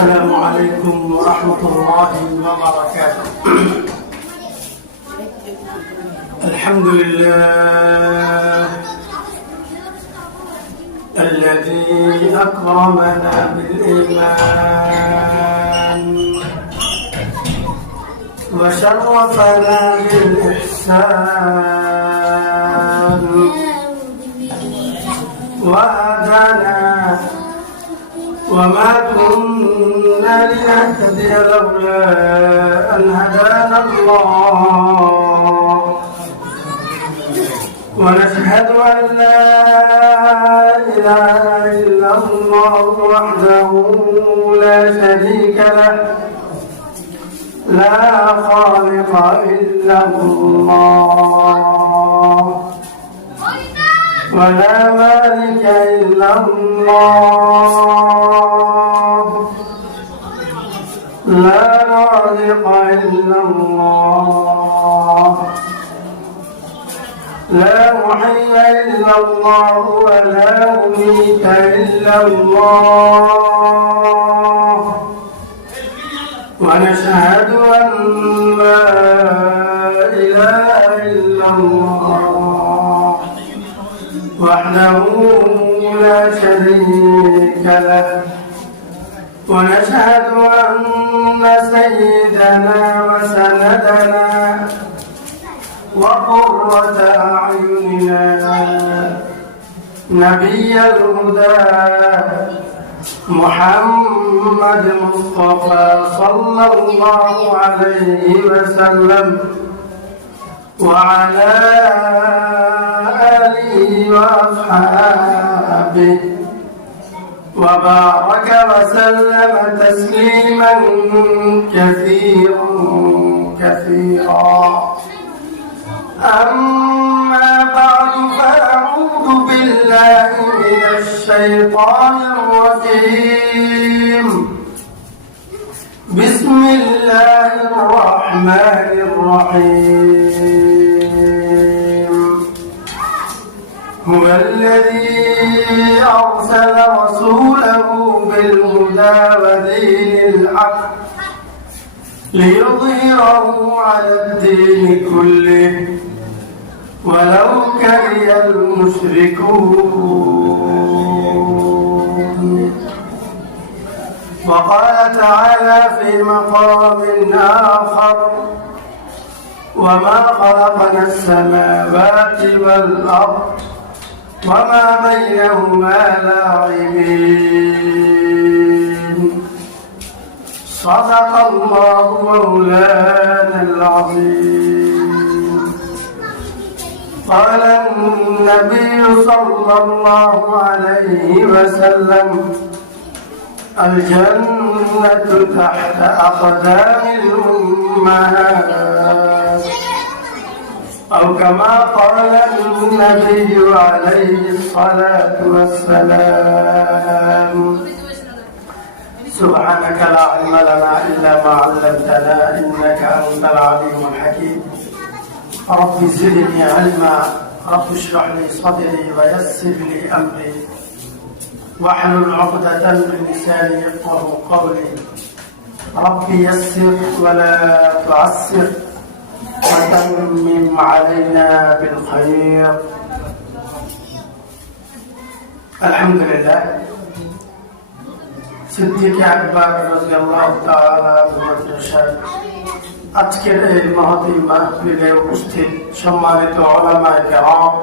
السلام عليكم ورحمة الله وبركاته. الحمد لله الذي أكرمنا بالإيمان وشرفنا بالإحسان وهدانا وما كنا لنهتدي لولا أن هدانا الله ونشهد أن لا إله إلا الله وحده لا شريك له لا خالق إلا الله ولا مالك إلا الله لا رازق إلا الله لا محيي إلا الله ولا مميت إلا الله ونشهد أن لا إله إلا الله وحده لا شريك له ونشهد أن سيدنا وسندنا وقرة أعيننا نبي الهدى محمد مصطفى صلى الله عليه وسلم وعلى آله وأصحابه وبارك وسلم تسليما كثيرا أما بعد فأعوذ بالله من الشيطان الرجيم بسم الله الرحمن الرحيم هو الذي أرسل رسوله بالهدى ودين الحق ليظهره على الدين كله ولو كره المشركون وقال تعالى في مقام آخر وما خلقنا السماوات والأرض وما بينهما لاعبين صدق الله مولانا العظيم قال النبي صلى الله عليه وسلم الجنة تحت أقدام الأمهات أو كما قال النبي عليه الصلاة والسلام سبحانك لا علم لنا إلا ما علمتنا إنك أنت العليم الحكيم رب زدني علما رب اشرح لي صدري ويسر لي أمري واحلل عقدة من لساني يفقهوا قولي رب يسر ولا تعسر وتمم علينا بالخير الحمد لله সিদ্দিক আকবর রাদিয়াল্লাহু তাআলা আজকের এই মহতী মাহফিলে উপস্থিত সম্মানিত উলামায়ে কেরাম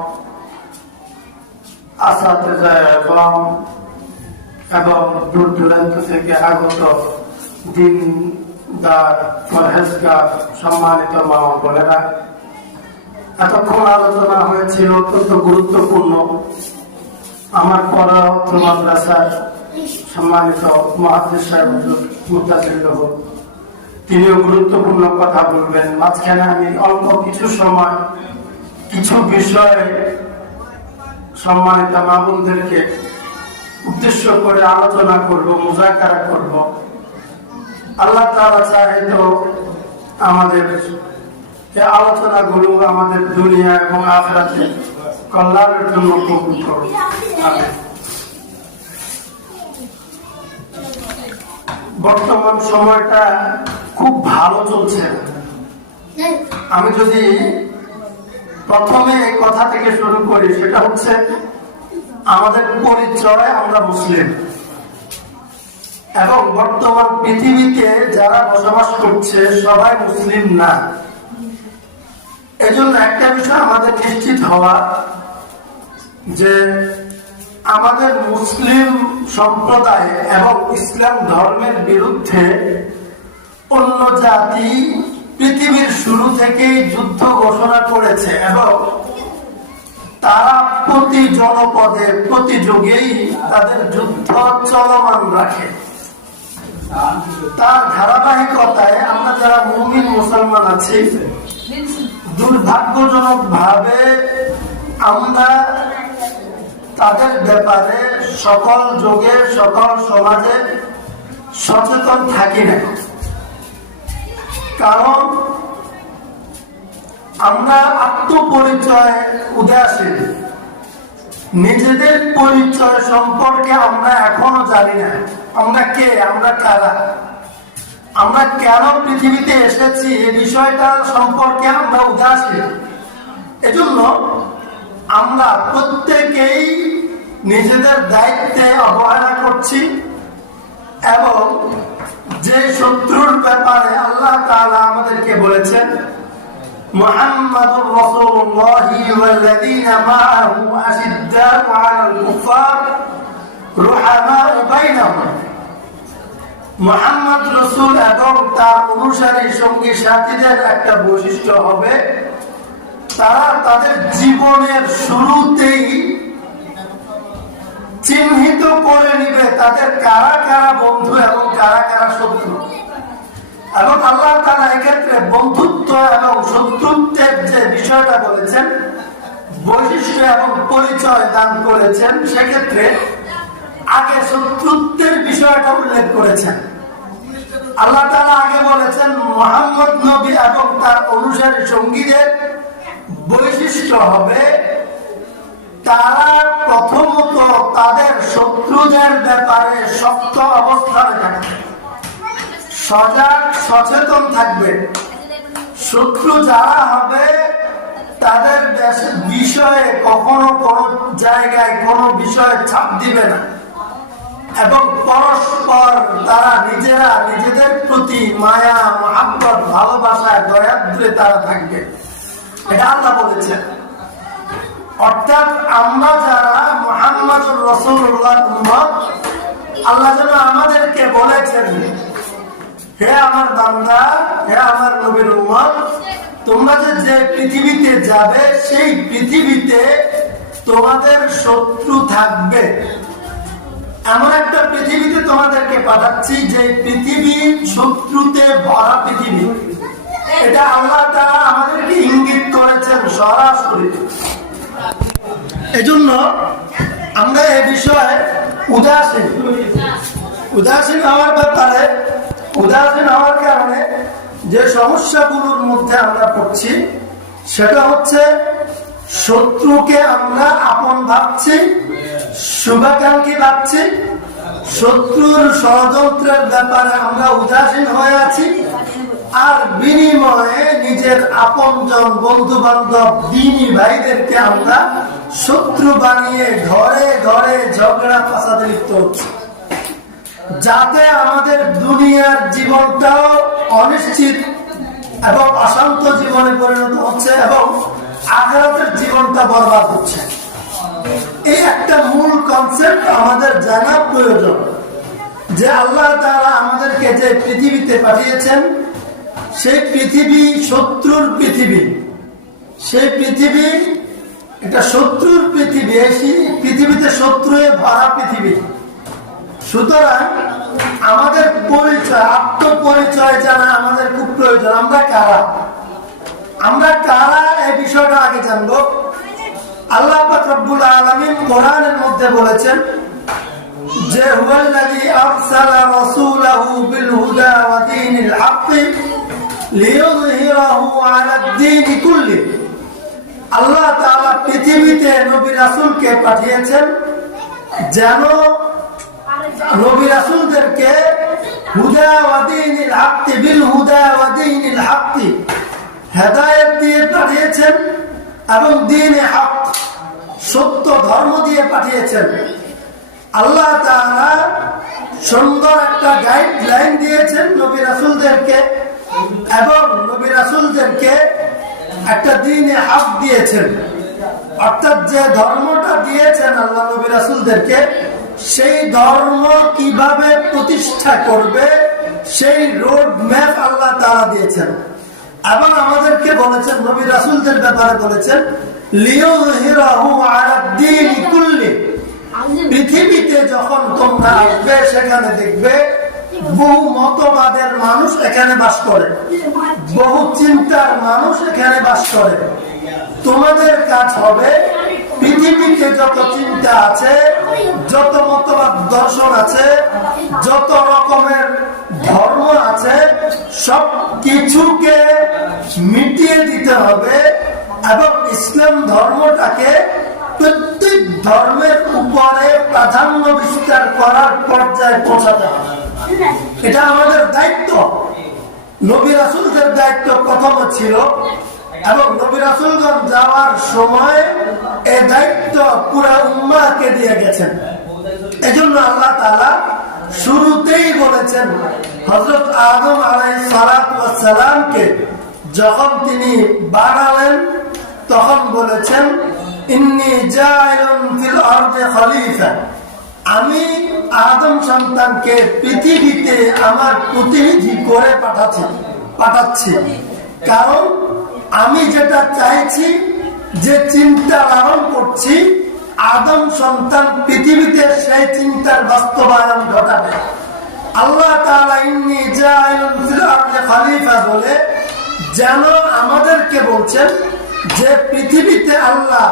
আসাতিজা এবং দূর দূরান্ত থেকে আগত দিনদার পরহেজগার সম্মানিত মা ও বোনেরা, এতক্ষণ আলোচনা হয়েছিল অত্যন্ত গুরুত্বপূর্ণ। আমার পড়া মাদ্রাসার সম্মানিত মুহাদ্দিস সাহেব হুজুর মুতাসির হোক, তিনিও গুরুত্বপূর্ণ কথা বলবেন। মাঝখানে আমি অল্প কিছু সময় কিছু বিষয়ে সম্মানিত মা বোনদেরকে উদ্দেশ্য করে আলোচনা করব, মুযাকারা করব। আল্লাহ তাআলা চাহে তো আমাদের এই আলোচনাগুলো আমাদের দুনিয়া এবং আখিরাতে কল্যাণের জন্য কবুল করুন। আমিন। বর্তমান সময়টা খুব ভালো চলছে। আমি যদি প্রথমে এই কথা থেকে শুরু করি, সেটা হচ্ছে আমাদের পরিচয়, আমরা মুসলিম। এবং বর্তমান পৃথিবীতে যারা বসবাস করছে সবাই মুসলিম না। এজন্য একটা বিষয় আমাদের নিশ্চিত হওয়া যে আমাদের মুসলিম সম্প্রদায় এবং ইসলাম ধর্মের বিরুদ্ধে অন্য জাতি পৃথিবীর শুরু থেকেই যুদ্ধ ঘোষণা করেছে এবং তারা প্রতি জনপদে প্রতি যুগেই তাদের যুদ্ধ চলমান রাখে। তার ধারাবাহিকতায় আমরা যারা মুমিন মুসলমান আছি, দুর্ভাগ্যজনক ভাবে আমরা তাদের ব্যাপারে সকল যুগে সকল সমাজে সচেতন থাকি না। কারণ আমরা আত্মপরিচয় উদাসীন, নিজেদের পরিচয় সম্পর্কে আমরা এখনো জানি না। আমরা কে, আমরা কারা, আমরা কেন পৃথিবীতে এসেছি, এই বিষয়টা সম্পর্কে আমরা উদাসীন। এজন্য আমরা প্রত্যেকেই নিজেদের দায়িত্বে অবহেলা করছি এবং যে শত্রুর ব্যাপারে আল্লাহ তাআলা আমাদেরকে বলেছেন, মুহাম্মাদুর রাসূলুল্লাহি ওয়াল্লাযীনা মাআহু আশিদ্দাউ আলাল কুফার রুহামাউ বাইনাহুম। মুহাম্মদ রাসূল এবং তার অনুসারী সঙ্গী সাথীদের একটা বৈশিষ্ট্য হবে, তারা তাদের জীবনের শুরুতেই চিহ্নিত করে নিবে তাদের কারা কারা বন্ধু এবং কারা কারা শত্রু। এবং আল্লাহ তাআলা এক্ষেত্রে বন্ধুত্ব এবং শত্রুত্বের যে বিষয়টা বলেছেন, বৈশিষ্ট্য এবং পরিচয় দান করেছেন, সেক্ষেত্রে আগে শত্রুত্বের বিষয়টা উল্লেখ করেছেন। আল্লাহ তাআলা আগে বলেছেন মুহাম্মদ নবী এবং তার অনুসারী সঙ্গীদের বৈশিষ্ট্য হবে তারা প্রথমত তাদের শত্রুদের ব্যাপারে শক্ত অবস্থানে থাকবে, সজাগ সচেতন থাকবে। শত্রু যারা হবে তাদের বিষয়ে কখনো কোনো জায়গায় কোনো বিষয়ে ছাপ দিবে না এবং পরস্পর তারা নিজেরা নিজেদের প্রতি মায়া মহাব্বত ভালোবাসা দয়াদ্রে তারা থাকবে। এটা আল্লাহ বলেছেন। অর্থাৎ আমরা যারা মুহাম্মাদুর রাসূলুল্লাহর উম্মত, আল্লাহ যেন আমাদেরকে বলেছেন, হে আমার বান্দা, হে আমার নবীর উম্মত, তোমরা যে পৃথিবীতে যাবে সেই পৃথিবীতে তোমাদের শত্রু থাকবে। এমন একটা পৃথিবীতে তোমাদেরকে পাঠাচ্ছি যে পৃথিবী শত্রুতে ভরা পৃথিবী। এটা আল্লাহ তাআলা আমাদেরকে ইঙ্গিত করেছেন সরাসরি। এজন্য আমরা এই বিষয়ে উদাসীন হওয়ার ব্যাপারে, উদাসীন হওয়ার কারণে যে সমস্যাগুলোর মধ্যে আমরা পড়ছি, সেটা হচ্ছে শত্রুকে আমরা আপন ভাবছি, শুভাকাঙ্ক্ষী ভাবছি, শত্রুর ষড়যন্ত্রের ব্যাপারে আমরা উদাসীন হয়ে আছি, আর বিনিময়ে নিজের আপনজন বন্ধু বান্ধব দ্বীনি ভাইদেরকে আমরা শত্রু বানিয়ে ঘরে ঘরে ঝগড়া ফাসাদে লিপ্ত হচ্ছে, যাতে আমাদের দুনিয়ার জীবনটাও অনিশ্চিত এবং অশান্ত জীবনে পরিণত হচ্ছে এবং আখিরাতের জীবনটা বরবাদ হচ্ছে। এই একটা মূল কনসেপ্ট আমাদের জানা প্রয়োজন যে আল্লাহ তাআলা আমাদেরকে যে পৃথিবীতে পাঠিয়েছেন, সেই পৃথিবী শত্রুর পৃথিবী। সেই পৃথিবী এটা শত্রুর পৃথিবী, এই পৃথিবীতে শত্রুয়ে ভরা পৃথিবী। সুতরাং আমাদের পরিচয়, আত্মপরিচয় জানা আমাদের খুব প্রয়োজন। আমরা কারা এই বিষয়টা আগে জানবো। আল্লাহ পাক রব্বুল আলামিন কোরআনের মধ্যে বলেছেন যে হুয়াল্লাযী আরসালা রাসূলাহু বিল হুদা ওয়া দীনিল হক লিইয়ুযহিরাহু আলাদ দীনি কুল্লি। আল্লাহ তাআলা পৃথিবীতে নবী রাসূলকে পাঠিয়েছেন যেন নবী রাসূলদেরকে হুদা হুদা ওয়া দীনিল হক বিল হুদা ওয়া দীনিল হক, হেদায়েত দিয়ে পাঠিয়েছেন এবং দ্বীনে হক সত্য ধর্ম দিয়ে পাঠিয়েছেন। আল্লাহ তাআলা সুন্দর একটা গাইডলাইন দিয়েছেন নবী রাসূলদেরকে এবং নবী রাসূলদেরকে একটা দ্বীনে হক দিয়েছেন, অর্থাৎ যে ধর্মটা দিয়েছেন আল্লাহ নবী রাসূলদেরকে সেই ধর্ম কিভাবে প্রতিষ্ঠা করবে সেই রোড ম্যাপ আল্লাহ তাআলা দিয়েছেন। এবং আমাদেরকে বলেছেন নবী রাসূলদের ব্যাপারে বলেছেন লিইয়ুযহিরাহু আলাদ দীনি কুল্লি, পৃথিবীতে যখন তোমরা আসবে সেখানে দেখবে বহু মতবাদের মানুষ এখানে বাস করে, বহু চিন্তার মানুষ এখানে বাস করে। তোমাদের কাজ হবে পৃথিবীতে যত চিন্তা আছে, যত মতবাদ দর্শন আছে, যত রকমের ধর্ম আছে, সব কিছুকে মিটিয়ে দিতে হবে এবং ইসলাম ধর্মটাকে প্রত্যেক ধর্মের উপরে প্রাধান্য বিস্তার করার পর্যায়ে পৌঁছাতে হবে। এটা আমাদের দায়িত্ব। নবী রাসূলদের দায়িত্ব প্রথম ছিল এবং নবী রাসূলগণ যাওয়ার সময় এই দায়িত্ব পুরো উম্মাহকে দিয়ে গেছেন। এজন্য আল্লাহ তাআলা শুরুতেই বলেছেন হযরত আদম আলাইহিস সালাতু ওয়াস সালামকে যখন তিনি বানালেন তখন বলেছেন ইন্নী জাইলুন ফিল আরদি খলিফা, আমি আদম সন্তানকে পৃথিবীতে আমার প্রতিনিধি করে পাঠাচ্ছি, কারণ আমি যেটা চাইছি, যে চিন্তা লালন করছি, আদম সন্তান পৃথিবীতে সেই চিন্তার বাস্তবায়ন ঘটাবে। আল্লাহ তাআলা ইন্নী জাইলুন ফিল আরদি খলিফা বলে যেন আমাদেরকে বলছেন যে পৃথিবীতে আল্লাহ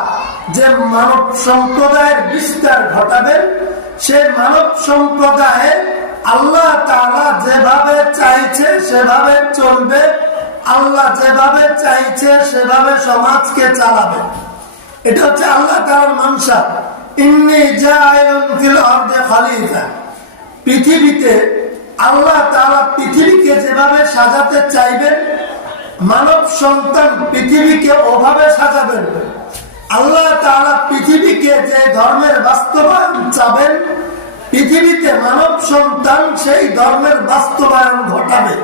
যে মানব সম্প্রদায়ের বিস্তার ঘটাবেন, সে মানব সম্প্রদায়ে আল্লাহ তাআলা যেভাবে চাইছে সেভাবে চলবে, আল্লাহ যেভাবে চাইছে সেভাবে সমাজকে চালাবে। এটা হচ্ছে আল্লাহ তাআলার মানসা। ইন্নী জাইলুন ফিল আরদি খলিফা, পৃথিবীতে আল্লাহ তাআলা পৃথিবীকে যেভাবে সাজাতে চাইবেন, মানব সন্তান পৃথিবীকে ওভাবে সাজাবেন। আল্লাহ তাআলা পৃথিবীকে যে ধর্মের বাস্তবায়ন চাবেন, পৃথিবীতে মানব সন্তান সেই ধর্মের বাস্তবায়ন ঘটাবে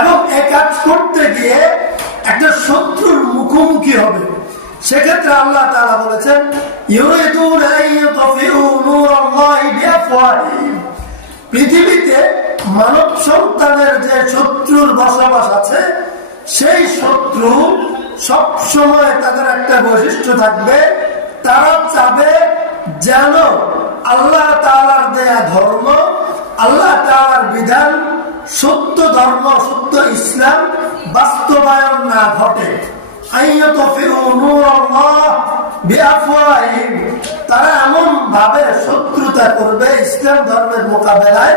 এবং এই কাজ করতে গিয়ে একটা শত্রুর মুখোমুখি হবে। সেক্ষেত্রে আল্লাহ তাআলা বলেছেন ইউরিদুনা আইয়ুতফিউ নূরাল্লাহি বিআফওয়াহিহিম, পৃথিবীতে মানব সন্তানের যে শত্রুর বসবাস আছে, সেই শত্রু সব সময় তাদের একটা বৈশিষ্ট্য থাকবে, তারা চাবে যেন আল্লাহ তাআলার দেয়া ধর্ম, আল্লাহ তাআলার বিধান, সত্য ধর্ম, সত্য ইসলাম বাস্তবায়ন না ঘটে। তারা এমন ভাবে শত্রুতা করবে ইসলাম ধর্মের মোকাবেলায়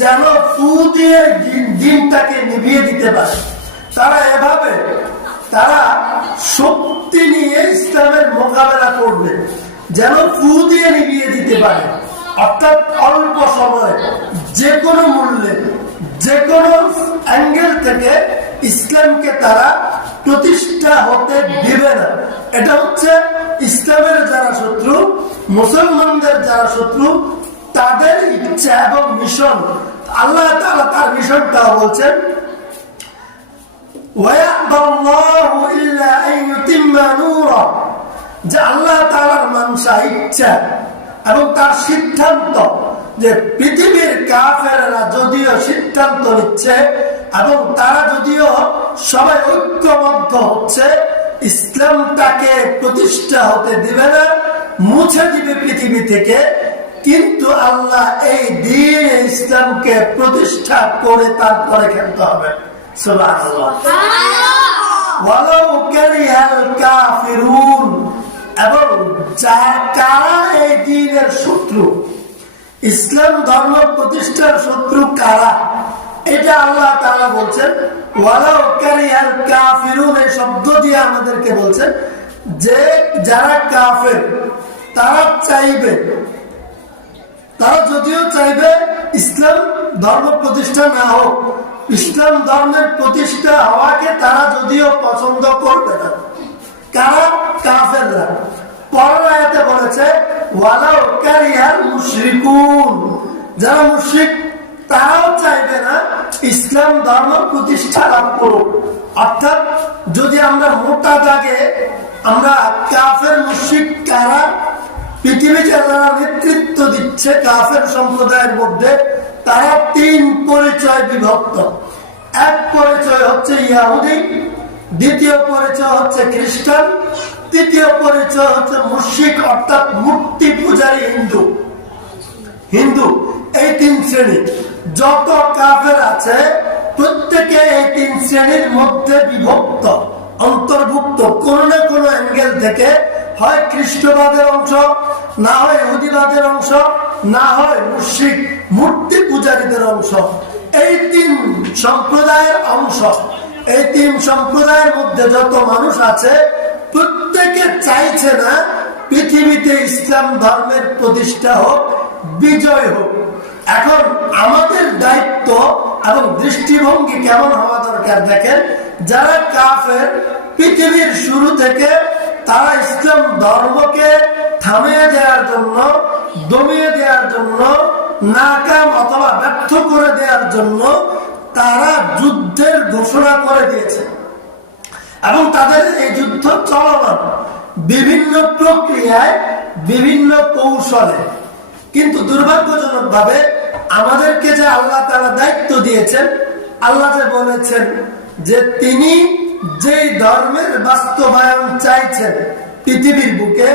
যেন ফু দিয়ে দিনটাকে নিভিয়ে দিতে পারে। তারা এভাবে তারা শক্তি নিয়ে ইসলামের মোকাবেলা করবে যেন ফু দিয়ে নিভিয়ে দিতে পারে, অর্থাৎ অল্প সময়ে যে কোনো মূল্যে যে কোনো অ্যাঙ্গেল থেকে ইসলামকে তারা প্রতিষ্ঠা হতে দিবে না। এটা হচ্ছে ইসলামের যারা শত্রু, মুসলমানদের যারা শত্রু, তাদের ইচ্ছা এবং মিশন। আল্লাহ তাআলা তার মিশনটাও বলছেন যে আল্লাহ তাআলার মানসা, ইচ্ছা এবং তার সিদ্ধান্ত যে পৃথিবীর কাফেররা যদিও সিদ্ধান্ত নিচ্ছে এবং তারা যদিও সবাই ঐক্যবদ্ধ হচ্ছে, ইসলামটাকে প্রতিষ্ঠা হতে দিবে না, মুছে দিবে পৃথিবী থেকে, কিন্তু আল্লাহ এই দ্বীন ইসলামকে প্রতিষ্ঠা করে তারপরে খেলতে হবে। সুবহানাল্লাহ। ওয়ালাউ কারিহাল কাফিরুন, এবং কারা এই দ্বীনের শত্রু, ইসলাম ধর্ম প্রতিষ্ঠার শত্রু কারা, এটা আল্লাহ তাআলা বলছেন ওয়ালাউ কারিহাল কাফিরুন, এই শব্দ দিয়ে আমাদেরকে বলছেন যে যারা কাফের তারা চাইবে, তারা যদিও চাইবে ইসলাম ধর্ম প্রতিষ্ঠা না হোক, ইসলাম ধর্মের প্রতিষ্ঠা হওয়াকে তারা যদিও পছন্দ করবে না। কারা? কাফেররা। পরের আয়াতে বলেছে ওয়ালাউ কারিহাল মুশরিকুন, যারা মুশরিক তারাও চাইবে না ইসলাম ধর্ম প্রতিষ্ঠা লাভ করুক। অর্থাৎ যদি আমরা মোটা দাগে আমরা কাফের মুশরিক কারা, পৃথিবীতে যারা নেতৃত্ব দিচ্ছে কাফের সম্প্রদায়ের মধ্যে, তারা তিন পরিচয় বিভক্ত। এক পরিচয় হচ্ছে ইহুদি, দ্বিতীয় পরিচয় হচ্ছে খ্রিস্টান, তৃতীয় পরিচয় হচ্ছে মুশরিক অর্থাৎ মূর্তি পূজারী হিন্দু। এই তিন শ্রেণী। যত কাফের আছে প্রত্যেকে এই তিন শ্রেণীর মধ্যে বিভক্ত, অন্তর্ভুক্ত কোন না কোন অ্যাঙ্গেল থেকে। হয় খ্রিস্টবাদের অংশ, না হয় ইহুদিবাদের অংশ, না হয় মুশরিক মূর্তি পূজারীদের অংশ। এই তিন সম্প্রদায়ের অংশ। এই তিন সম্প্রদায়ের মধ্যে যত মানুষ আছে প্রত্যেকে চাইছে না পৃথিবীতে ইসলাম ধর্মের প্রতিষ্ঠা হোক, বিজয় হোক। এখন আমাদের দায়িত্ব এবং দৃষ্টিভঙ্গি কেমন হওয়া দরকার দেখেন, যারা কাফের পৃথিবীর শুরু থেকে তারা ইসলাম ধর্মকে থামিয়ে দেওয়ার জন্য, দমিয়ে দেওয়ার জন্য, নাকাম অথবা ব্যর্থ করে দেওয়ার জন্য তারা যুদ্ধের ঘোষণা করে দিয়েছে এবং তাদের এই যুদ্ধ চলমান বিভিন্ন প্রক্রিয়ায়, বিভিন্ন কৌশলে। কিন্তু দুর্ভাগ্যজনক ভাবে আমাদেরকে যে আল্লাহ তাআলা দায়িত্ব দিয়েছেন, আল্লাহ যে বলেছেন যে তিনি যেই ধর্মের বাস্তবায়ন চাইছেন পৃথিবীর বুকে,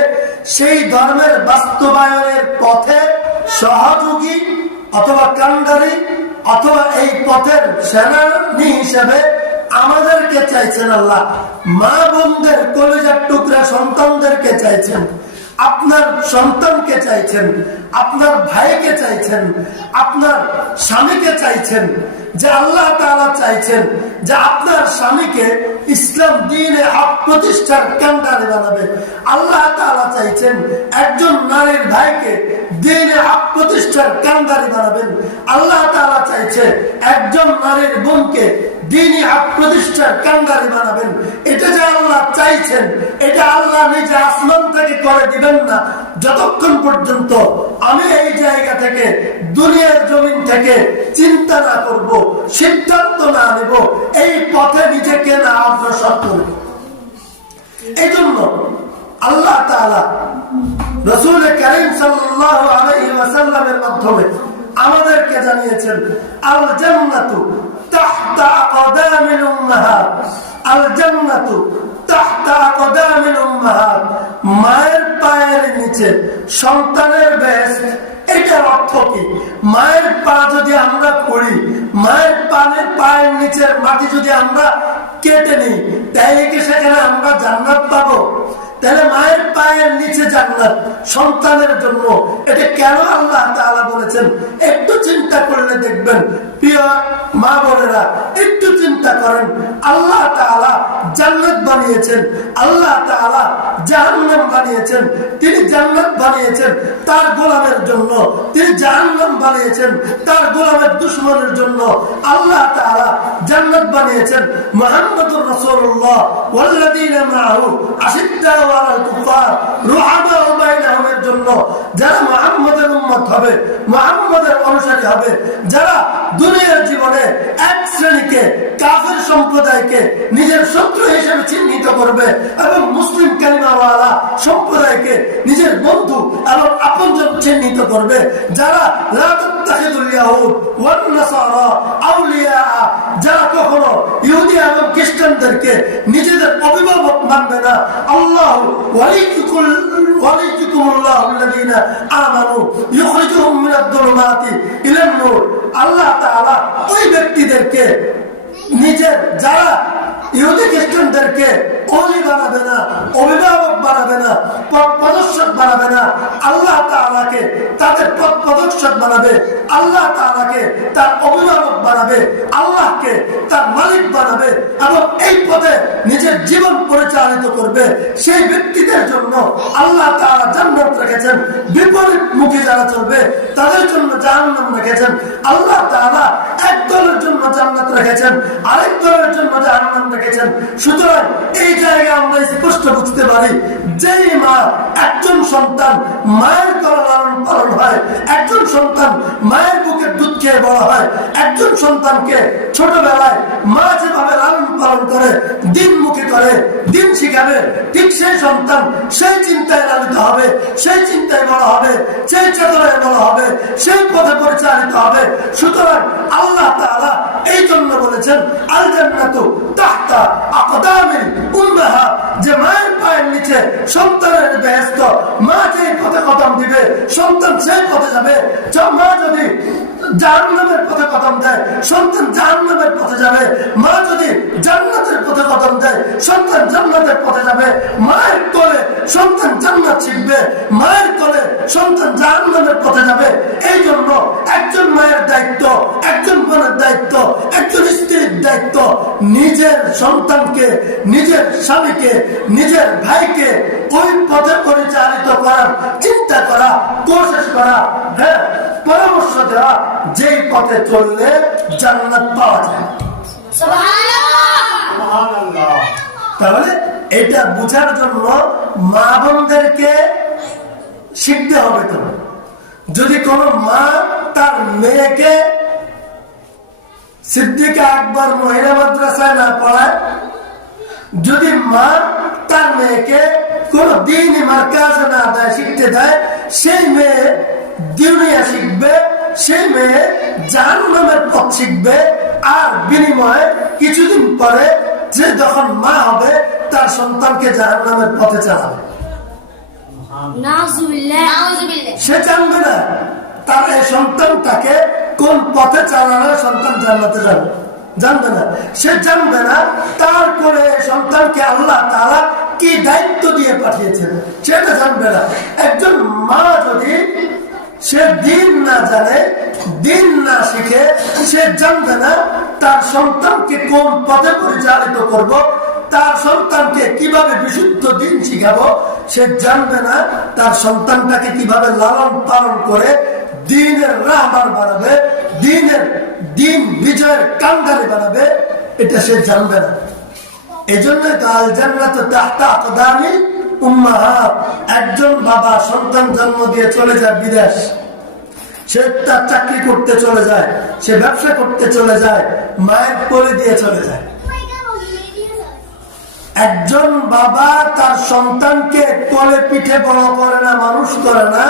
সেই ধর্মের বাস্তবায়নের পথে সহযোগী অথবা কান্ডারি অথবা এই পথের সেনানী হিসেবে আমাদেরকে চাইছেন আল্লাহ। মা বোনদের কলিজার টুকরা সন্তানদেরকে চাইছেন, আপনার সন্তানকে চাইছেন, আপনার ভাইকে চাইছেন, আপনার স্বামীকে চাইছেন। যে আল্লাহ তাআলা চাইছেন যে আপনার স্বামীকে ইসলাম দ্বীনে হক প্রতিষ্ঠার কান্ডারি বানাবে। আল্লাহ তাআলা চাইছেন একজন নারীর ভাইকে দ্বীনে হক প্রতিষ্ঠার কান্ডারি বানাবেন। আল্লাহ তাআলা চাইছে একজন নারীর বোনকে দ্বীনি হক প্রতিষ্ঠার কান্ডারি বানাবেন। এটা যে আল্লাহ চাইছেন, এটা আল্লাহ নিজে আসমান থেকে করে দিবেন না যতক্ষণ পর্যন্ত আমি এই জায়গা থেকে, দুনিয়ার জমিন থেকে চিন্তা না করব, সিদ্ধান্ত না নেব, এই পথে নিজেকে না অগ্রসর করব। এই জন্য আল্লাহ তাআলা রাসূল কারীম সাল্লাল্লাহু আলাইহি ওয়াসাল্লামের মাধ্যমে আমাদেরকে জানিয়েছেন আল জান্নাতু তাহতা আকদামিল উম্মাহাত, আল জান্নাতু তাহতা আকদামিল উম্মাহাত, মায়ের পায়ের নিচে সন্তানের বেহেশত। এটার অর্থ কি? মায়ের পা যদি আমরা করি, মায়ের পায়ের নিচের মাটি যদি আমরা কেটে নিই, তাইলে কি সেখানে আমরা জান্নাত পাবো? তাহলে মায়ের পায়ের নিচে জান্নাত সন্তানের জন্য, এটা কেন আল্লাহ তাআলা বলেছেন? একটু চিন্তা করলে দেখবেন প্রিয় মা বোনেরা, একটু চিন্তা করেন। আল্লাহ তাআলা জান্নাত বানিয়েছেন, আল্লাহ তাআলা জাহান্নাম বানিয়েছেন। তিনি জান্নাত বানিয়েছেন তার গোলামের জন্য, তিনি জাহান্নাম বানিয়েছেন তার গোলামের দুশমনের জন্য। আল্লাহ তাআলা জান্নাত বানিয়েছেন মুহাম্মদুর রাসূলুল্লাহ ওয়াল্লাযীনা মাআহু আশিদ্দাউ আলাল কুফার রুহামাউ বাইনাহুমের জন্য। যারা মুহাম্মদের উম্মত হবে, মুহাম্মদের অনুসারী হবে, যারা দুনিয়ার জীবনে এক শ্রেণীকে, কাফের সম্প্রদায়কে নিজের শত্রু হিসেবে চিহ্নিত করবে এবং মুসলিম কালিমাওয়ালা সম্প্রদায়কে নিজের বন্ধু এবং আপনজন চিহ্নিত করবে। যারা লা তাত্তাখিযুল ইয়াহুদ ওয়ান নাসারা আউলিয়া, যারা কখনো ইহুদি এবং খ্রিস্টানদেরকে নিজেদের অভিভাবক মানবে না। আল্লাহু ওয়ালিয়ুকুমুল্লাহু আল্লাযীনা আমানু ইখরিজুহুম মিনাদ যুলুমাতি ইলান নূর। আল্লাহ তাআলা ওই ব্যক্তিদেরকে নিজের, যারা ইহুদি খ্রিস্টানদেরকে ওলি বানাবে না, অভিভাবক বানাবে না, পথ প্রদর্শক বানাবে না। আল্লাহ তাআলাকে তাদের পথ প্রদর্শক বানাবে, আল্লাহ তাআলাকে তার অভিভাবক বানাবে, আল্লাহকে তার মালিক বানাবে এবং এই পথে নিজের জীবন পরিচালিত করবে। সেই ব্যক্তিদের জন্য আল্লাহ তাআলা জান্নাত রেখেছেন। বিপরীত মুখী যারা চলবে তাদের জন্য জাহান্নাম রেখেছেন। আল্লাহ তাআলা এক দলের জন্য জান্নাত রেখেছেন, আরেক দলের জন্য জাহান্নাম রেখেছেন। সুতরাং এই জায়গায় আমরা স্পষ্ট বুঝতে পারি, যেই মা একজন সন্তান মায়ের গলা লালন পালন হয়, একজন সন্তান মায়ের বুকের দুধ খেয়ে বড় হয়, একজন সন্তানকে ছোটবেলায় মা যেভাবে লালন পালন করে, দিনমুখী করে, দিন শিখাবে, ঠিক সেই সন্তান সেই চিন্তায় লালিত হবে, সেই চিন্তায় বড় হবে, সেই চেতনায় বড় হবে, সেই পথে পরিচালিত হবে। সুতরাং আল্লাহ তাআলা এই জন্য বলেছেন আল জান্নাতু তাহতা আকদামিল উম্মাহাত, যে মায়ের পায়ের নিচে সন্তানের বেহেশত। মা যেই পথে কদম দিবে সন্তান সেই পথে যাবে। মা যদি জাহান্নামের পথে কদম দেয় সন্তান জাহান্নামের পথে যাবে। মা যদি জান্নাতের পথে কদম দেয় সন্তান জান্নাতের পথে যাবে। মায়ের কোলে সন্তান জান্নাত শিখবে, মায়ের কোলে সন্তান জাহান্নামের পথে যাবে। এই জন্য একজন মায়ের দায়িত্ব, একজন বোনের দায়িত্ব, একজন স্ত্রীর দায়িত্ব নিজের সন্তানকে, নিজের স্বামীকে, নিজের ভাইকে ওই পথে পরিচালিত করার চিন্তা করা, কোশিশ করা, হ্যাঁ, পরামর্শ দেওয়া, যেই পথে চললে জান্নাত পাওয়া যায়। সুবহানাল্লাহ। তাহলে এটা বোঝার জন্য মা বোনদেরকে শিখতে হবে। তো যদি কোন মা তার মেয়েকে সিদ্দিকা আকবর মহিলা মাদ্রাসায় না পড়ায়, যদি মা তার মেয়েকে কোন দ্বীনি মারকাজে না দেয়, শিখতে দেয়, সেই মেয়ে দুনিয়া শিখবে, সেই মেয়ে জাহান্নামের পথ শিখবে। আর বিনিময়ে কিছুদিন পরে যে যখন মা হবে তার সন্তানকে জাহান্নামের পথে চালাবে। সে জানবে না তার এই সন্তানটাকে কোন পথে চালানো সন্তান জান্নাতে যাবে, জানবে না। সে জানবে না তারপরে সন্তানকে আল্লাহ তাআলা কি দায়িত্ব দিয়ে পাঠিয়েছেন, সেটা জানবে না। একজন মা যদি সে দিন না জানে, দিন না শিখে, সে জানবে না তার সন্তানকে কোন পথে পরিচালিত করব, তার সন্তানকে কিভাবে বিশুদ্ধ দিন শিখাবো। সে জানবে না তার সন্তানটাকে কিভাবে লালন পালন করে দিনের রাহবার বানাবে, দিন বিজয়ের কান্ডারি বানাবে, এটা সে জানবে না। এই জন্য তো আল জান্নাতু তাহতা আকদামিল উম্মাহাত। একজন বাবা সন্তান জন্ম দিয়ে চলে যায় বিদেশ, সে তার চাকরি করতে চলে যায়, সে ব্যবসা করতে চলে যায়, মায়ের কোলে দিয়ে চলে যায়। একজন বাবা তার সন্তানকে কোলে পিঠে বড় করে না, মানুষ করে না,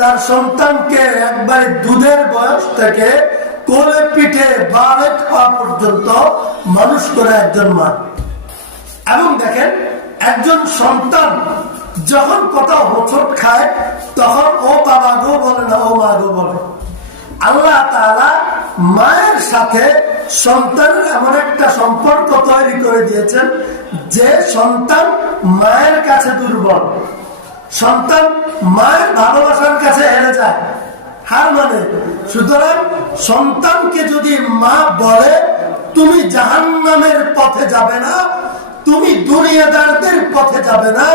তার সন্তানকে একবারে দুধের বয়স থেকে কোলে পিঠে বালেট হওয়া পর্যন্ত মানুষ করে একজন মা। এবং দেখেন, একজন সন্তান যখন কোথাও হোঁচট খায় তখন ও বাবা গো বলে না, ও মা গো বলে। আল্লাহ তাআলা মায়ের সাথে সন্তানের এমন একটা সম্পর্ক তৈরি করে দিয়েছেন যে সন্তান মায়ের কাছে দুর্বল, সন্তান মায়ের ভালোবাসার কাছে হেরে যায়, হার মানে। সুতরাং সন্তানকে যদি মা বলে তুমি জাহান্নামের পথে যাবে না, তুমি দুনিয়াদারদের পথে যাবে না,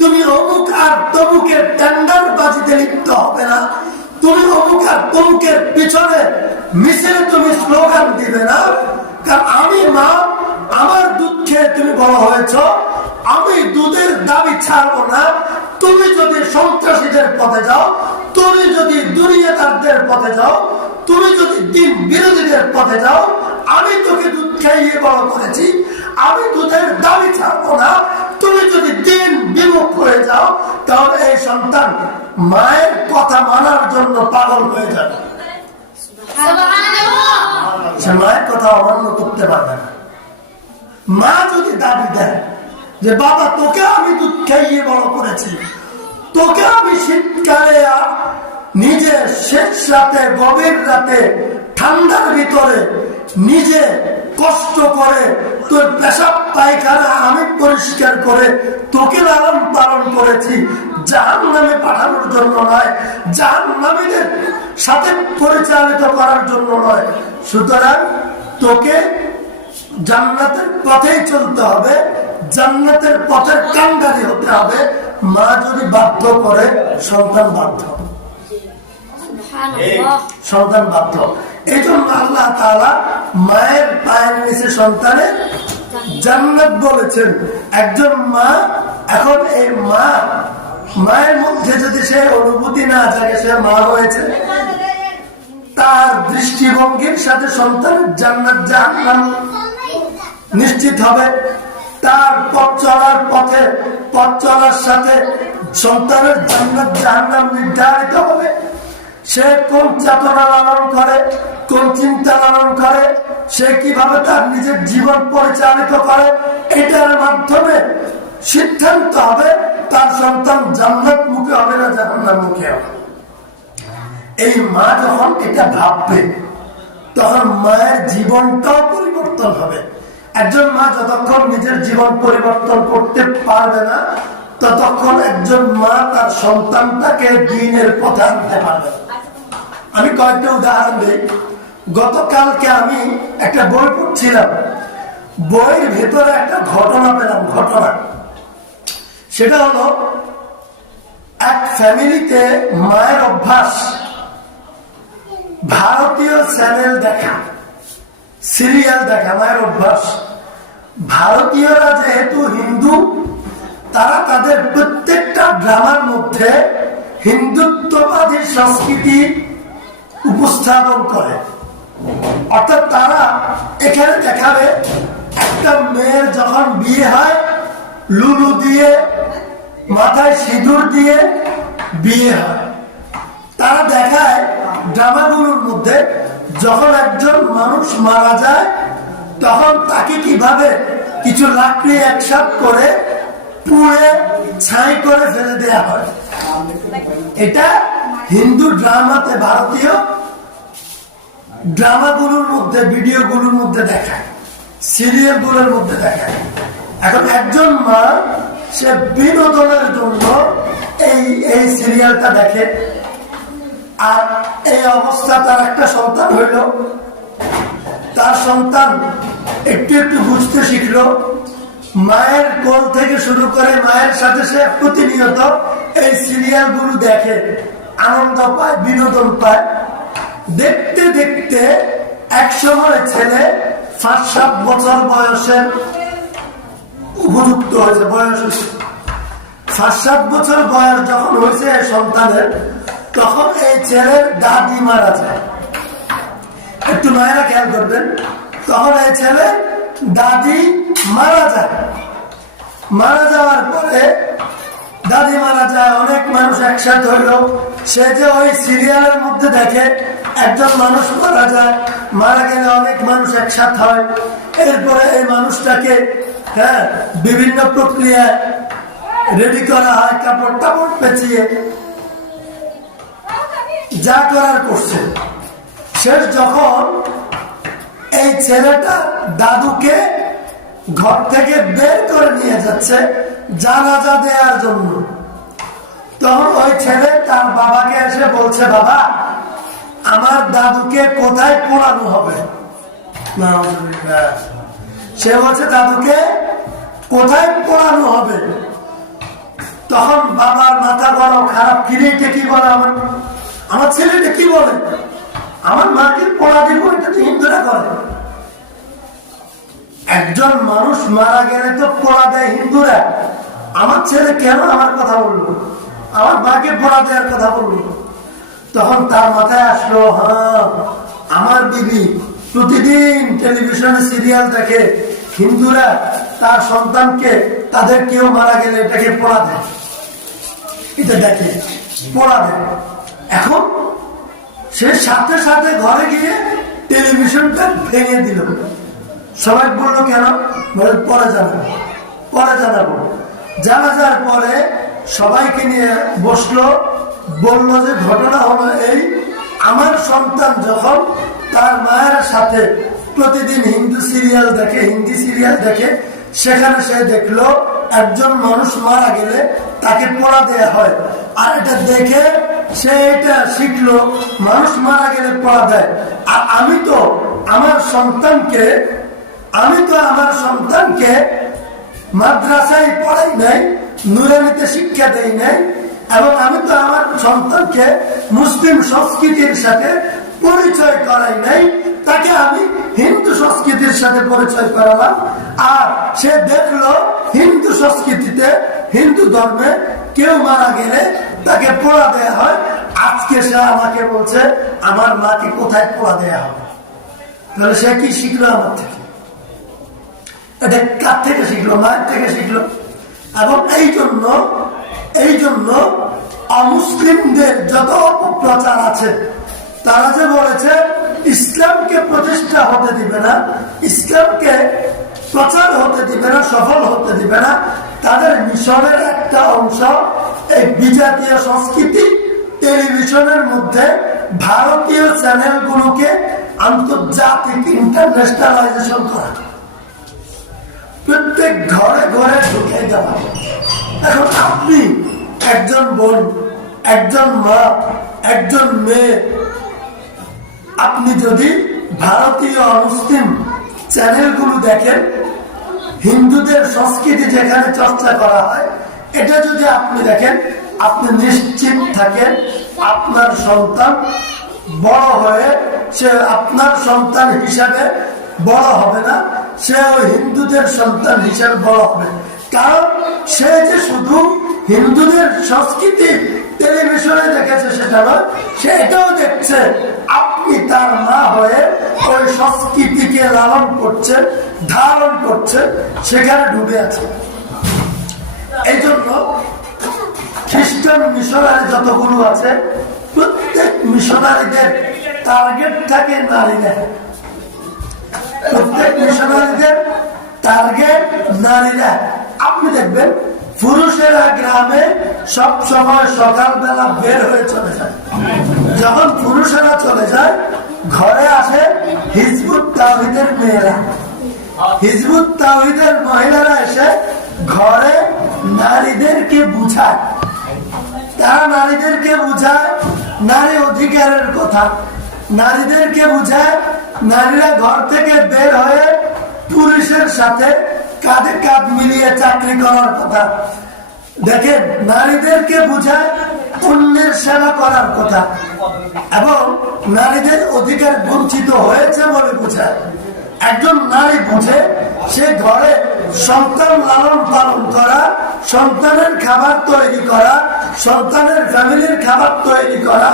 তুমি অমুক আর তমুকের টেন্ডার বাজিতে লিপ্ত হবে না, তুমি অমুক আর তমুকের পিছনে মিছিলে তুমি স্লোগান দিবে না, কারণ আমি মা, আমার দুধ খেয়ে তুমি বড় হয়েছ, আমি দুধের দাবি ছাড়বো না। তুমি যদি সন্ত্রাসীদের পথে যাও, তুমি যদি দুনিয়াদারদের পথে যাও, তুমি যদি দিন বিরোধীদের পথে যাও, আমি তোকে দুধ খাইয়ে বড় করেছি, আমি দুধের দাবি ছাড়বো না। তুমি যদি দিন বিমুখ হয়ে যাও তাহলে এই সন্তান মায়ের কথা মানার জন্য পাগল হয়ে যাবে, সে মায়ের কথা অমান্য করতে পারবে না। মা যদি দাবি দেয় যে বাবা তোকে আমি দুধ খাইয়ে বড় করেছি, তোকে আমি শীতকালে নিজে শেষ রাতে, গভীর রাতে, ঠান্ডার ভিতরে নিজে কষ্ট করে তোর পেশাব পায়খানা আমি পরিষ্কার করে তোকে লালন পালন করেছি, জাহান্নামে পাঠানোর জন্য নয়, জাহান্নামীদের সাথে পরিচালিত করার জন্য নয়। সুতরাং তোকে জান্নাতের পথেই চলতে হবে, জান্নাতের পথের কান্ডারি হতে হবে। মা যদি বাধ্য করে সন্তান বাধ্য, সন্তান বাধ্য। এই জন্য আল্লাহ তাআলা মায়ের পায়ের নিচে সন্তানের জান্নাত বলেছেন। একজন মা, এখন এই মায়ের মধ্যে যদি সে অনুভূতি না জাগে সে মা হয়েছে, তার দৃষ্টিভঙ্গির সাথে সন্তানের জান্নাত জাহান্নাম নিশ্চিত হবে। তার পথ চলার সাথে সন্তানের জান্নাত জাহান্নাম নির্ধারিত হবে। সে কোন চেতনা লালন করে, কোন চিন্তা লালন করে, সে কিভাবে তার নিজের জীবন পরিচালিত করে, এটার মাধ্যমে সিদ্ধান্ত হবে তার সন্তান জান্নাত মুখে হবে না জাহান্নাম মুখে হবে। এই মা যখন এটা ভাববে তখন মায়ের জীবনটাও পরিবর্তন হবে। একজন মা যতক্ষণ নিজের জীবন পরিবর্তন করতে পারবে না ততক্ষণ একজন মা তার সন্তানটাকে দ্বীনের পথে আনতে পারবে না। আমি কয়েকটা উদাহরণ দিই। গতকালকে আমি একটা বই পড়ছিলাম, বইয়ের ভেতরে একটা ঘটনা পেলাম। ঘটনা সেটা হলো এক ফ্যামিলিতে মায়ের অভ্যাস ভারতীয় চ্যানেল দেখা, সিরিয়াল দেখা, মায়ের অভ্যাস। ভারতীয়রা যেহেতু হিন্দু, তারা তাদের প্রত্যেকটা ড্রামার মধ্যে হিন্দুত্ববাদী সংস্কৃতি উপস্থাপন করে। অর্থাৎ তারা এখানে দেখাবে একটা মেয়ের যখন বিয়ে হয় লুলু দিয়ে, মাথায় সিঁদুর দিয়ে বিয়ে হয়। তারা দেখায় ড্রামাগুলোর মধ্যে যখন একজন মানুষ মারা যায় তখন তাকে কিভাবে কিছু লাকড়ি একসাথ করে পুড়ে ছাই করে ফেলে দেয়া হয়। এটা হিন্দু ড্রামাতে, ভারতীয় ড্রামাগুলোর মধ্যে, ভিডিওগুলোর মধ্যে দেখায়, সিরিয়ালগুলোর মধ্যে দেখায়। এখন একজন মা সে বিনোদনের জন্য এই সিরিয়ালটা দেখে, আর এই অবস্থা তার একটা সন্তান হইল। তার সন্তান একটু একটু বুঝতে শিখলো, মায়ের কোল থেকে শুরু করে মায়ের সাথে সে প্রতিনিয়ত এই সিরিয়ালগুলো দেখে, আনন্দ পায়, বিনোদন পায়। দেখতে দেখতে এক সময় ছেলে 5-7 বছর বয়সের উপযুক্ত হয়েছে, বয়স 5-7 বছর বয়স যখন হয়েছে সন্তানের, তখন এই ছেলের দাদি মারা যায়। একটু মায়েরা খেয়াল করবেন, তখন এই ছেলে দাদি মারা যায়। মারা যাওয়ার পরে দাদি মারা যায়, অনেক মানুষ একসাথে হইল। সে যে ওই সিরিয়ালের মধ্যে দেখে একজন মানুষ মারা যায়, মারা গেলে অনেক মানুষ একসাথে হয়। এরপরে এই মানুষটাকে বিভিন্ন প্রক্রিয়ায় রেডি করা হয়, কাপড় টাপড় পেঁচিয়ে যা করার করছে। শেষ যখন এই ছেলেটা দাদুকে ঘর থেকে বের করে নিয়ে যাচ্ছে জানাজা দেওয়ার জন্য, তখন ওই ছেলে তার বাবাকে এসে বলছে, বাবা আমার দাদুকে কোথায় পোড়ানো হবে? সে বলছে দাদুকে কোথায় পোড়ানো হবে? তখন বাবার মাথা গরম, খারাপ, কিরেটা কি বলে, আমার ছেলেটা কি বলে, আমার মাকে পোড়া দিব, এটা তো হিন্দুরা করে। একজন মানুষ মারা গেলে তো পোড়া দেয় হিন্দুরা, আমার ছেলে কেন আমার কথা বললো, আমার মাকে পোড়া দেওয়ার কথা বললো? তখন তার মাথায় আসলো, হ্যাঁ আমার বিবি প্রতিদিন টেলিভিশনে সিরিয়াল দেখে, হিন্দুরা তার সন্তানকে, তাদের কেউ মারা গেলে এটাকে পোড়া দেয়, এটা দেখে পোড়া দেয়। এখন সে সাথে সাথে ঘরে গিয়ে টেলিভিশনটা ভেঙে দিল। সবাই বললো কেন? পরে জানাবো, পরে জানাবো। জানাজার পরে সবাইকে নিয়ে বসলো, বললো যে ঘটনা হলো এই, আমার সন্তান যখন তার মায়ের সাথে প্রতিদিন হিন্দু সিরিয়াল দেখে, হিন্দি সিরিয়াল দেখে, সেখানে সে দেখলো একজন মানুষ মারা গেলে তাকে পোড়া দেয়া হয়। আর এটা দেখে সে এটা শিখলো মানুষ মারা গেলে পোড়া দেয়। আর আমি তো আমার সন্তানকে মাদ্রাসায় পড়াই নাই, নুরানিতে শিক্ষা দেই নাই, এবং আমি তো আমার সন্তানকে মুসলিম সংস্কৃতির সাথে পরিচয় করাই নাই, তাকে আমি হিন্দু সংস্কৃতির সাথে পরিচয় করালাম। আর সে দেখলো হিন্দু সংস্কৃতিতে, হিন্দু ধর্মে কেউ মারা গেলে তাকে পোড়া দেয়া হয়। আজকে সে আমাকে বলছে আমার মাকে কোথায় পোড়া দেয়া হবে। তাহলে সে কি শিখলো আমার থেকে? এটা কার থেকে শিখলো? মায়ের থেকে শিখলো। এবং এই জন্য অমুসলিমদের যত অপপ্রচার আছে, তারা যে বলেছে ইসলামকে প্রতিষ্ঠা হতে দিবে না, ইসলামকে প্রচার হতে দিবে না, সফল হতে দিবে না, তাদের মিশনের একটা অংশ এই বিজাতীয় সংস্কৃতি টেলিভিশনের মধ্যে ভারতীয় চ্যানেলগুলোকে আন্তর্জাতিক ইন্টারন্যাশনালাইজেশন করা, প্রত্যেক ঘরে ঘরে ঢুকে দেওয়া। এখন আপনি একজন বোন, একজন মা, একজন মেয়ে, আপনি যদি ভারতীয় মুসলিম চ্যানেলগুলো দেখেন, হিন্দুদের সংস্কৃতি যেখানে চর্চা করা হয়, এটা যদি আপনি দেখেন, আপনি নিশ্চিত থাকেন আপনার সন্তান বড় হয়ে সে আপনার সন্তান হিসাবে বড় হবে না, সে ওই হিন্দুদের সন্তান হিসাবে বড় হবে। কারণ সে যে শুধু হিন্দুদের সংস্কৃতি টেলিভিশনে দেখেছে সেটা নয়, সে এটাও দেখছে আপনি তার মা হয়ে ওই সংস্কৃতিকে লালন করছে, ধারণ করছে, সেখানে ডুবে আছে। এই জন্য খ্রিস্টান মিশনারি যতগুলো আছে, প্রত্যেক মিশনারিদের টার্গেট থাকে নারীরা। প্রত্যেক মিশনারিদের টার্গেট নারীরা। আপনি দেখবেন পুরুষেরা গ্রামে সব সময় সকালবেলা বের হয়ে চলে যায়। যখন পুরুষেরা চলে যায়, ঘরে আসে হিজবুত তাওহীদের মেয়েরা, হিজবুত তাওহীদের মহিলারা এসে ঘরে নারীদেরকে বুঝায়। তারা নারীদেরকে বুঝায় নারী অধিকারের কথা, নারীদেরকে বুঝায় নারীরা ঘর থেকে বের হয়ে পুরুষের সাথে কাঁধে কাঁধ মিলিয়ে চাকরি করার কথা। দেখেন, নারীদেরকে বুঝায় অন্যের সেবা করার কথা, এবং নারীদের অধিকার বঞ্চিত হয়েছে বলে বুঝায়। একজন নারী বুঝে সে ঘরে সন্তান লালন পালন করা, সন্তানের খাবার তৈরি করা, সন্তানের ফ্যামিলির খাবার তৈরি করা,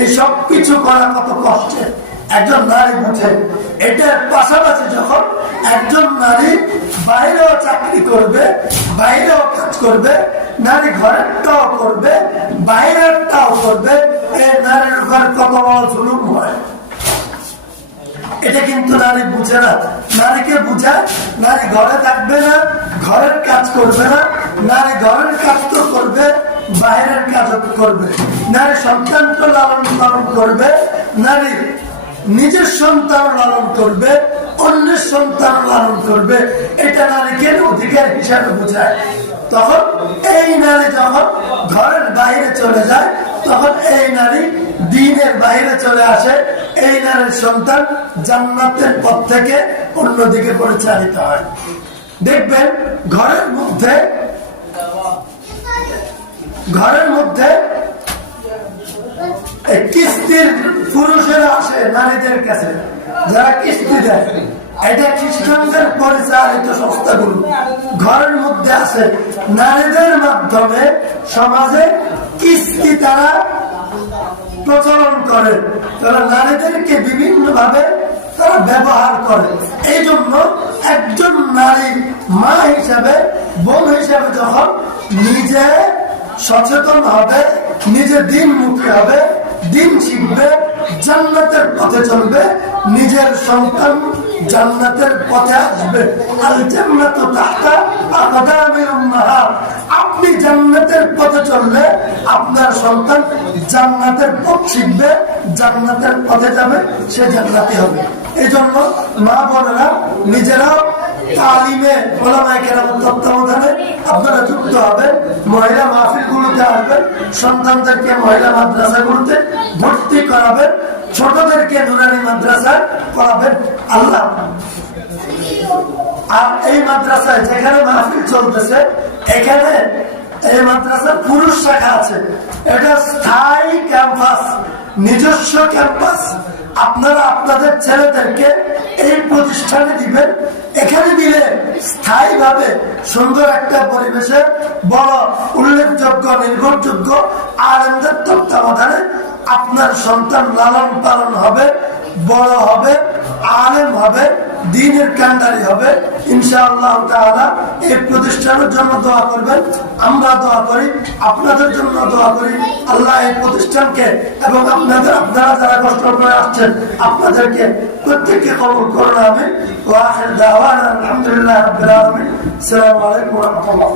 এই সব কিছু করা কত কষ্টের একজন নারী বুঝে। এটার পাশাপাশি যখন একজন নারী বাইরেও চাকরি করবে, বাইরেও কাজ করবে, নারী ঘরেরটাও করবে, বাইরেরটাও করবে, এই নারীর উপর কত বড় জুলুম হয়, এটা কিন্তু নারী বুঝে না। নারীকে বুঝায় নারী ঘরে থাকবে না, ঘরের কাজ করবে না, নারী ঘরের কাজ তো করবে, বাইরের কাজ করবে, নারী সন্তানকে লালন পালন করবে, নারী নিজের সন্তান লালন করবে, অন্যের সন্তান লালন করবে, এটা নারীকে অধিকার হিসাবে বোঝায়। তখন এই নারী যখন ঘরের বাইরে চলে যায়, তখন এই নারী দ্বীনের বাইরে চলে আসে, এই নারীর সন্তান জান্নাতের পথ থেকে অন্যদিকে পরিচালিত হয়। দেখবেন ঘরের মধ্যে কিস্তির পুরুষেরা আসে নারীদের কাছে, যারা কিস্তি দেয়, এটা খ্রিস্টানদের পরিচালিত সংস্থাগুলো ঘরের মধ্যে আছে। নারীদের মাধ্যমে সমাজে কিস্তি তারা প্রচলন করে, তারা নারীদেরকে বিভিন্ন ভাবে তারা ব্যবহার করে। এই জন্য একজন নারী মা হিসাবে, বোন হিসাবে যখন নিজে সচেতন হবে, নিজে দিনমুখী হবে, দিন শিখবে, জান্নাতের পথে চলবে, নিজের সন্তান জান্নাতের পথে আসবে। আল জান্নাতু তাহতা আকদামিল উম্মাহাত। আপনি জান্নাতের পথে চললে আপনার সন্তান জান্নাতের পথ শিখবে, জান্নাতের পথে যাবে, সে জান্নাতি হবে। এই জন্য মা বোনেরা নিজেরাও তালিমে ওলামায়ে কেরামের তত্ত্বাবধানে আপনারা যুক্ত হবেন, মহিলা মাহফিলগুলোতে আসবেন, সন্তানদেরকে মহিলা মাদ্রাসাগুলোতে ভর্তি করাবেন, ছোটদেরকে নুরানি মাদ্রাসায় পড়াবেন। আল্লাহ আর এই মাদ্রাসায় যেখানে মাহফিল চলতেছে, এখানে এই মাদ্রাসার পুরুষ শাখা আছে, এটা স্থায়ী ক্যাম্পাস, নিজস্ব ক্যাম্পাস। আপনারা আপনাদের ছেলেদেরকে এই প্রতিষ্ঠানে দিবেন, এখানে দিলে স্থায়ীভাবে সুন্দর একটা পরিবেশে বড় উল্লেখযোগ্য নির্ভরযোগ্য আলেমদের তত্ত্বাবধানে আপনার সন্তান লালন পালন হবে, বড় হবে, আলেম হবে, দ্বীনের কান্ডারি হবে ইনশাআল্লাহ তাআলা। এই প্রতিষ্ঠানের জন্য দোয়া করবেন, আমরা দোয়া করি, আপনাদের জন্য দোয়া করি। আল্লাহ এই প্রতিষ্ঠানকে এবং আপনারা যারা কষ্ট করে আসছেন আপনাদেরকে প্রত্যেককে কবুল করুন। আমিন। ওয়া আখির দাওয়ানা আলহামদুলিল্লাহি রাব্বিল আলামিন। আসসালামু আলাইকুম ওয়া রাহমাতুল্লাহ।